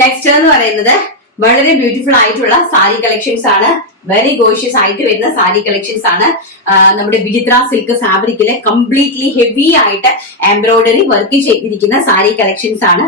Next എന്ന് പറയുന്നത് വളരെ ബ്യൂട്ടിഫുൾ ആയിട്ടുള്ള സാരി കളക്ഷൻസ് ആണ്. വെരി ഗോഷ്യസ് ആയിട്ട് വരുന്ന സാരി കളക്ഷൻസ് ആണ്. നമ്മുടെ വിചിത്ര സിൽക്ക് ഫാബ്രിക്കിലെ കംപ്ലീറ്റ്ലി ഹെവി ആയിട്ട് എംബ്രോയിഡറി വർക്ക് ചെയ്തിരിക്കുന്ന സാരി കളക്ഷൻസ് ആണ്.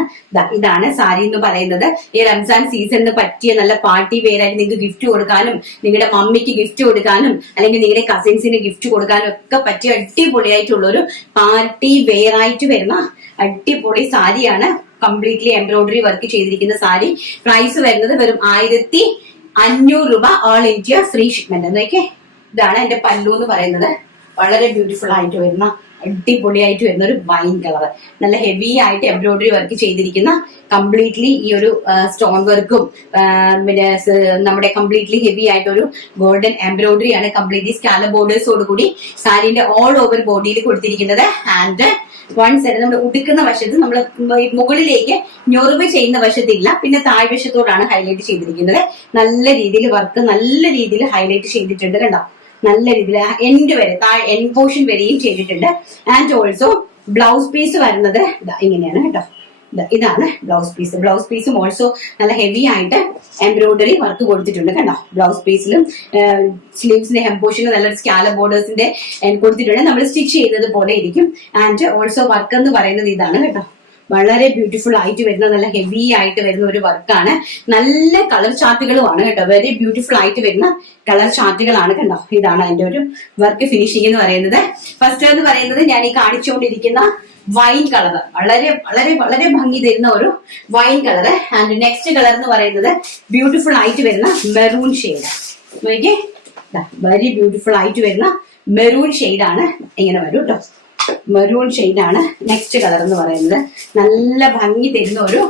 ഇതാണ് സാരി എന്ന് പറയുന്നത്. ഈ റംസാൻ സീസണിന് പറ്റിയ നല്ല പാർട്ടി വെയർ ആയിട്ട് നിങ്ങൾക്ക് ഗിഫ്റ്റ് കൊടുക്കാനും, നിങ്ങളുടെ മമ്മിക്ക് ഗിഫ്റ്റ് കൊടുക്കാനും, അല്ലെങ്കിൽ നിങ്ങളുടെ കസിൻസിന് ഗിഫ്റ്റ് കൊടുക്കാനും ഒക്കെ പറ്റിയ അടിപൊളിയായിട്ടുള്ള ഒരു പാർട്ടി വെയർ ആയിട്ട് വരുന്ന അടിപൊളി സാരിയാണ്. കംപ്ലീറ്റ്ലി എംബ്രോയിഡറി വർക്ക് ചെയ്തിരിക്കുന്ന സാരി. പ്രൈസ് വരുന്നത് വെറും 1500 രൂപ. All India free shipment. എന്നൊക്കെ ഇതാണ് എന്റെ പല്ലു എന്ന് പറയുന്നത്. വളരെ ബ്യൂട്ടിഫുൾ ആയിട്ട് വരുന്ന അടിപൊളിയായിട്ട് വരുന്ന ഒരു വൈൻ കളർ, നല്ല ഹെവി ആയിട്ട് എംബ്രോയിഡറി വർക്ക് ചെയ്തിരിക്കുന്ന കംപ്ലീറ്റ്ലി ഈ ഒരു സ്റ്റോൺ വർക്കും പിന്നെ നമ്മുടെ കംപ്ലീറ്റ്ലി ഹെവി ആയിട്ട് ഒരു ഗോൾഡൻ എംബ്രോയിഡറി ആണ്. കംപ്ലീറ്റ്ലി സ്കാലപ്പ് ബോർഡേഴ്സോട് കൂടി സാരിന്റെ ഓൾ ഓവർ ബോഡിയിൽ കൊടുത്തിരിക്കുന്നത്. ആൻഡ് വൺ സൈഡ് നമ്മൾ ഉടുക്കുന്ന വശത്ത് നമ്മൾ മുകളിലേക്ക് ഞൊറിവ് ചെയ്യുന്ന വശത്തില്ല, പിന്നെ താഴ്വശത്തോടാണ് ഹൈലൈറ്റ് ചെയ്തിരിക്കുന്നത്. നല്ല രീതിയിൽ വർക്ക് നല്ല രീതിയിൽ ഹൈലൈറ്റ് ചെയ്തിട്ടുണ്ട്. കണ്ടോ, നല്ല രീതിയിൽ എൻഡ് വരെ എൻഡ് പോർഷൻ വരെയും ചെയ്തിട്ടുണ്ട്. ആൻഡ് ഓൾസോ ബ്ലൗസ് പീസ് വരുന്നത് ഇങ്ങനെയാണ് കേട്ടോ. ഇതാണ് ബ്ലൗസ് പീസ്. ബ്ലൗസ് പീസും ഓൾസോ നല്ല ഹെവി ആയിട്ട് എംബ്രോയിഡറി വർക്ക് കൊടുത്തിട്ടുണ്ട്. കണ്ടോ, ബ്ലൗസ് പീസിലും സ്ലീവ്സിന്റെ ഹെം പോർഷനും നല്ല സ്കാലപ്പ് ബോർഡേഴ്സിന്റെ കൊടുത്തിട്ടുണ്ട്. നമ്മൾ സ്റ്റിച്ച് ചെയ്യുന്നത് പോലെ ഇരിക്കും. ആൻഡ് ഓൾസോ വർക്ക് എന്ന് പറയുന്നത് ഇതാണ് കേട്ടോ. വളരെ ബ്യൂട്ടിഫുൾ ആയിട്ട് വരുന്ന നല്ല ഹെവി ആയിട്ട് വരുന്ന ഒരു വർക്കാണ്. നല്ല കളർ ചാർട്ടുകളുമാണ് കേട്ടോ. വെരി ബ്യൂട്ടിഫുൾ ആയിട്ട് വരുന്ന കളർ ചാർട്ടുകളാണ്. കണ്ടോ, ഇതാണ് അതിന്റെ ഒരു വർക്ക് ഫിനിഷിംഗ് എന്ന് പറയുന്നത്. ഫസ്റ്റ് എന്ന് പറയുന്നത് ഞാൻ ഈ കാണിച്ചുകൊണ്ടിരിക്കുന്ന വൈൻ കളർ, വളരെ വളരെ വളരെ ഭംഗി തരുന്ന ഒരു wine colour. And next colour എന്ന് പറയുന്നത് ബ്യൂട്ടിഫുൾ ആയിട്ട് വരുന്ന മെറൂൺ ഷെയ്ഡ്. നോക്കിയേ, വെരി ബ്യൂട്ടിഫുൾ ആയിട്ട് വരുന്ന മെറൂൺ ഷെയ്ഡാണ്. ഇങ്ങനെ വരും കേട്ടോ. മെറൂൺ ഷെയ്ഡാണ് നെക്സ്റ്റ് കളർ എന്ന് പറയുന്നത്. നല്ല ഭംഗി തരുന്ന ഒരു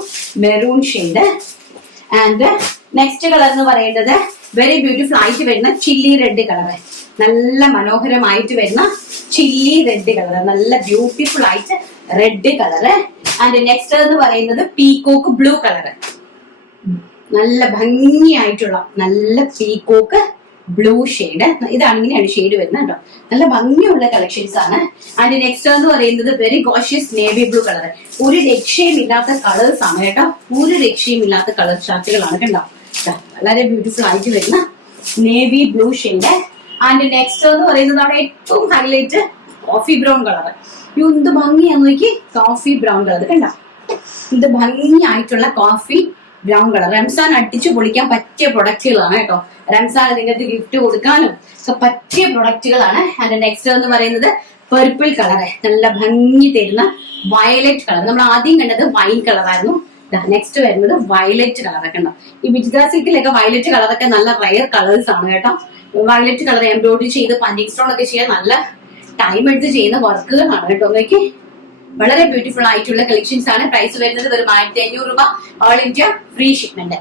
maroon shade. And next colour എന്ന് പറയുന്നത് വെരി ബ്യൂട്ടിഫുൾ ആയിട്ട് വരുന്ന ചില്ലി റെഡ് കളർ. നല്ല മനോഹരമായിട്ട് വരുന്ന ചില്ലി റെഡ് കളർ, നല്ല ബ്യൂട്ടിഫുൾ ആയിട്ട് റെഡ് കളർ. ആൻഡ് നെക്സ്റ്റ് എന്ന് പറയുന്നത് പീകോക്ക് ബ്ലൂ കളർ. നല്ല ഭംഗിയായിട്ടുള്ള നല്ല പീകോക്ക് ബ്ലൂ ഷെയ്ഡ്. ഇതാണ്, ഇങ്ങനെയാണ് ഷെയ്ഡ് വരുന്നത് കേട്ടോ. നല്ല ഭംഗിയുള്ള കളക്ഷൻസ് ആണ്. ആൻഡ് നെക്സ്റ്റ് എന്ന് പറയുന്നത് very gorgeous navy blue colour. ഒരു രക്ഷയും ഇല്ലാത്ത കളേഴ്സ് ആണ് കേട്ടോ. ഒരു രക്ഷയും ഇല്ലാത്ത കളർ ചാർട്ടുകളാണ് കണ്ടോ. വളരെ ബ്യൂട്ടിഫുൾ ആയിട്ട് വരുന്ന navy blue shade. And next എന്ന് പറയുന്നതാണ് ഏറ്റവും ഹൈലൈറ്റ് കോഫി ബ്രൗൺ കളർ. എന്ത് ഭംഗിയാന്ന് നോക്കി, കോഫി ബ്രൗൺ കളർ കണ്ടോ. ഇത് ഭംഗിയായിട്ടുള്ള കോഫി ബ്രൗൺ കളർ. റംസാൻ അടിച്ചു പൊളിക്കാൻ പറ്റിയ പ്രൊഡക്റ്റുകളാണ് കേട്ടോ. റംസാൻ നിങ്ങൾക്ക് ഗിഫ്റ്റ് കൊടുക്കാനും ഒക്കെ പറ്റിയ പ്രൊഡക്റ്റുകളാണ്. ആൻഡ് നെക്സ്റ്റ് എന്ന് പറയുന്നത് പർപ്പിൾ കളർ, നല്ല ഭംഗി തരുന്ന വയലറ്റ് കളർ. നമ്മൾ ആദ്യം കണ്ടത് വൈൻ കളറായിരുന്നു. നെക്സ്റ്റ് വരുന്നത് വയലറ്റ് കളറൊക്കെ ഉണ്ടോ. ഈ വിജിത്ര സിൽക്കിലൊക്കെ വയലറ്റ് കളറൊക്കെ നല്ല റയർ കളേഴ്സ് ആണ് കേട്ടോ. വയലറ്റ് കളർ എംബ്രോയിഡറി ചെയ്ത് പഞ്ചിങ് സ്റ്റോൺ ഒക്കെ ചെയ്യാൻ നല്ല ടൈം എടുത്ത് ചെയ്യുന്ന വർക്കുകളാണ് കേട്ടോ. നോക്കി, വളരെ ബ്യൂട്ടിഫുൾ ആയിട്ടുള്ള കളക്ഷൻസ് ആണ്. പ്രൈസ് വരുന്നത് വെറും 1500 രൂപ. All India free shipment.